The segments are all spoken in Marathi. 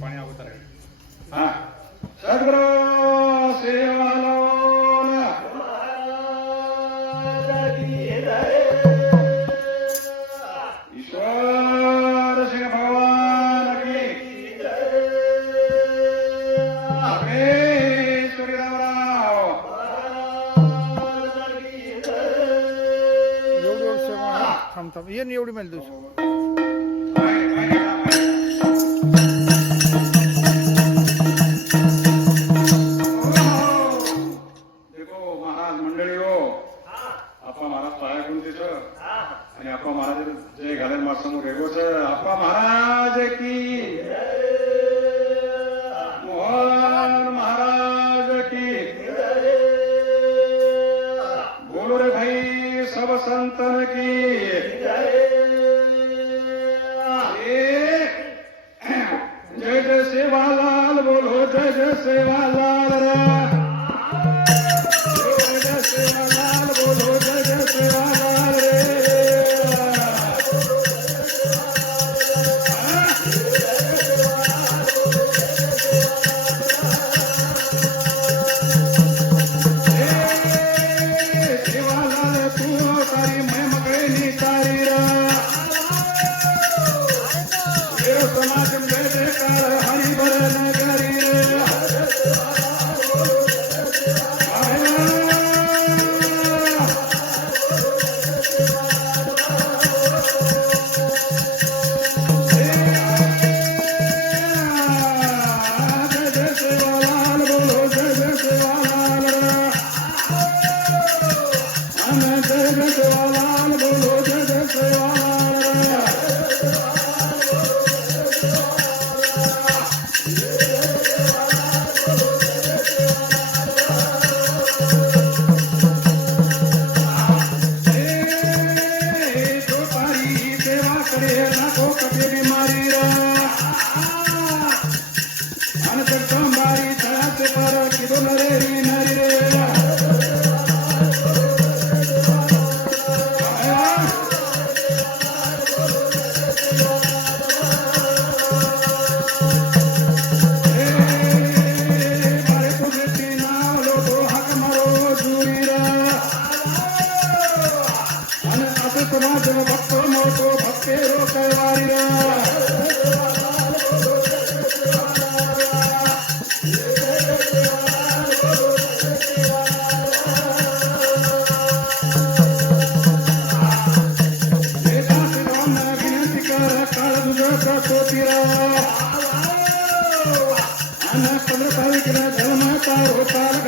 पाणी आवडत आहे. हा. सद्र सेवा आता येईन एवढी मेल दिवशी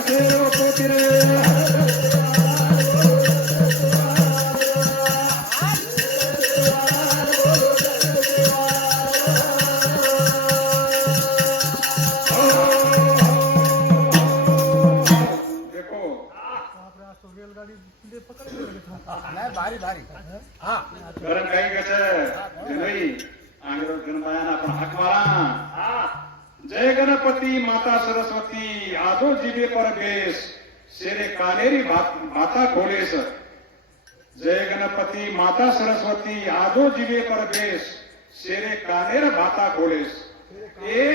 quiero, સરસ્વતી માતા સરસ્વતી આદો જીવે પરદેશ શેરે કાનેર માતા ખોલેશ એ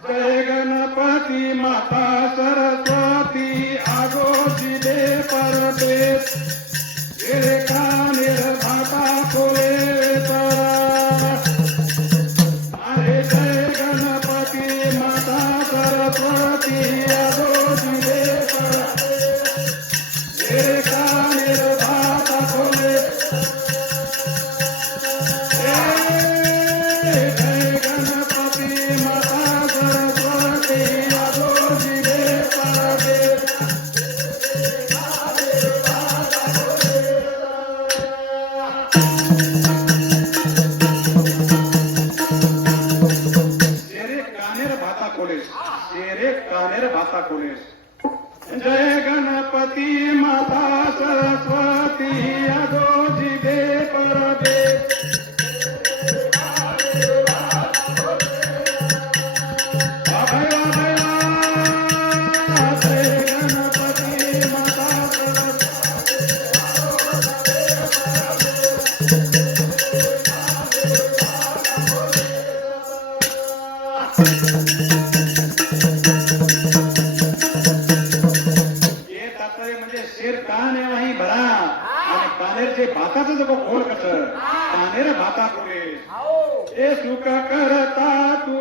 જય ગણપતિ માતા સરસ્વતી આદો જીવે પરદેશ શેરે કાનેર भाताचं जग कोण कसं तानेर भाता कुठे हे सुख करता तू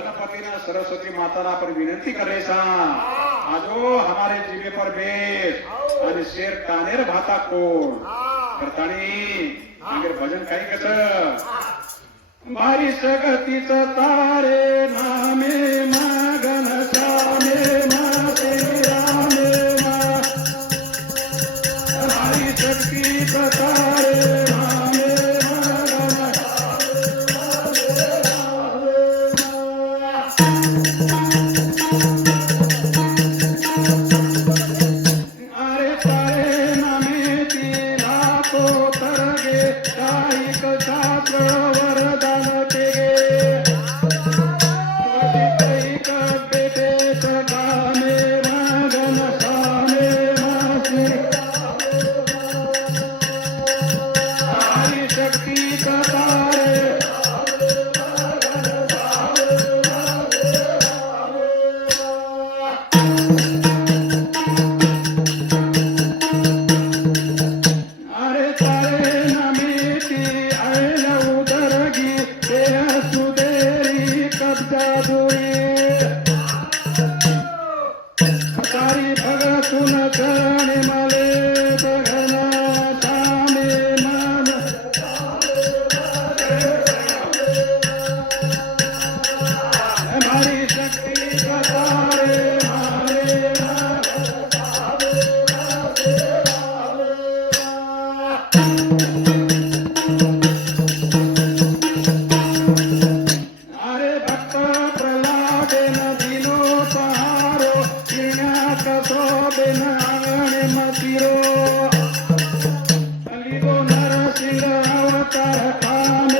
गणपतिना सरस्वती माताला आपण विनंती करे सा आजो हमारे जीवे पर बेस आणि शेर कानेर भाता कोण? करतानी मागीर भजन काही कस? मारी सगतीच तारे नामे मा तो तरगे कायिक छात्र para, para.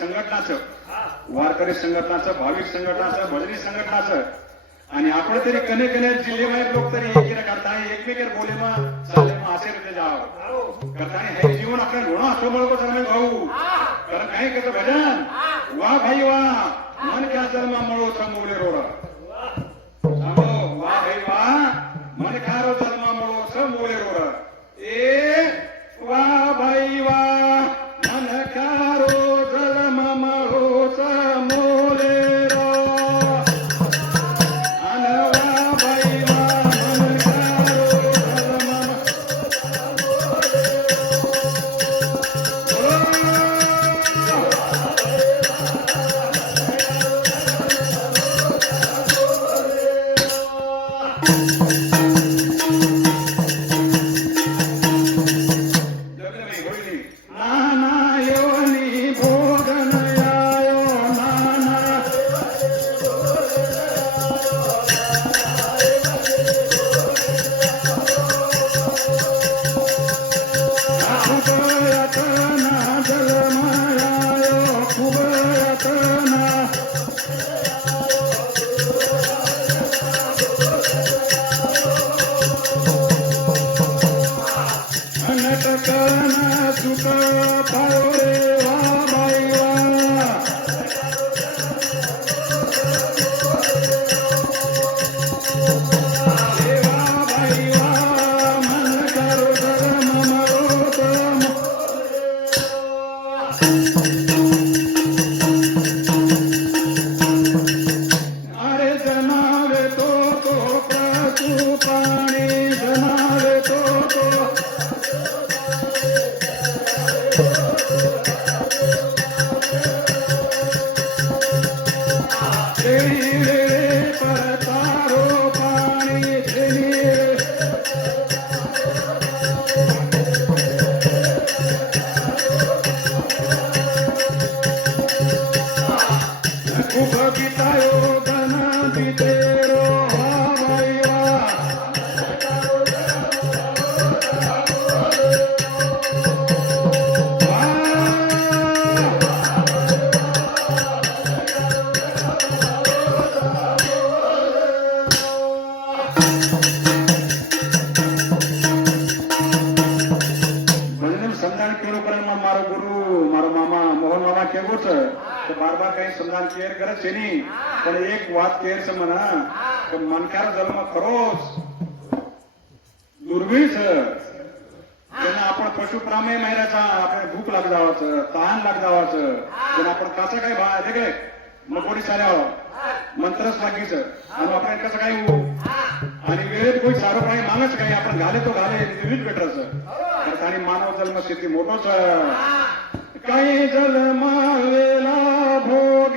संघटनाचं वारकरी संघटनाचं भाविक संघटनाचं भजनी संघटनाचं. आणि आपण तरी कने कने जिल्हेबाहेर लोक तरी एकीने करताना एकमेकेर बोलेमा चालेमा असे रीते जाव. करताना हे जीवन आपण ऋण असं बळको चांगले भाऊ. कारण काही कसं भजन? वा भाई वा मन क्या जन्मा मळो थांबवले रोड. समजा केअर करत छे पण एक वाद केअर से म्हणा मनकार जन्म खरोस दुर्मिळ त्यांना आपण पशुप्रामे महिन्याचा आपण भूक लाग जावाचं तहान लाग जावाचं त्यांना आपण कसं काय भा ते काय? मकोडी साऱ्यावर मंत्रच लागीच आणि आपण कसं काय होऊ? आणि वेळेत कोणी सारं प्राणी मानच काही आपण घाले तो घाले विविध तर आणि मानव जन्म शेती मोठंच काय जन्मावेला भोळ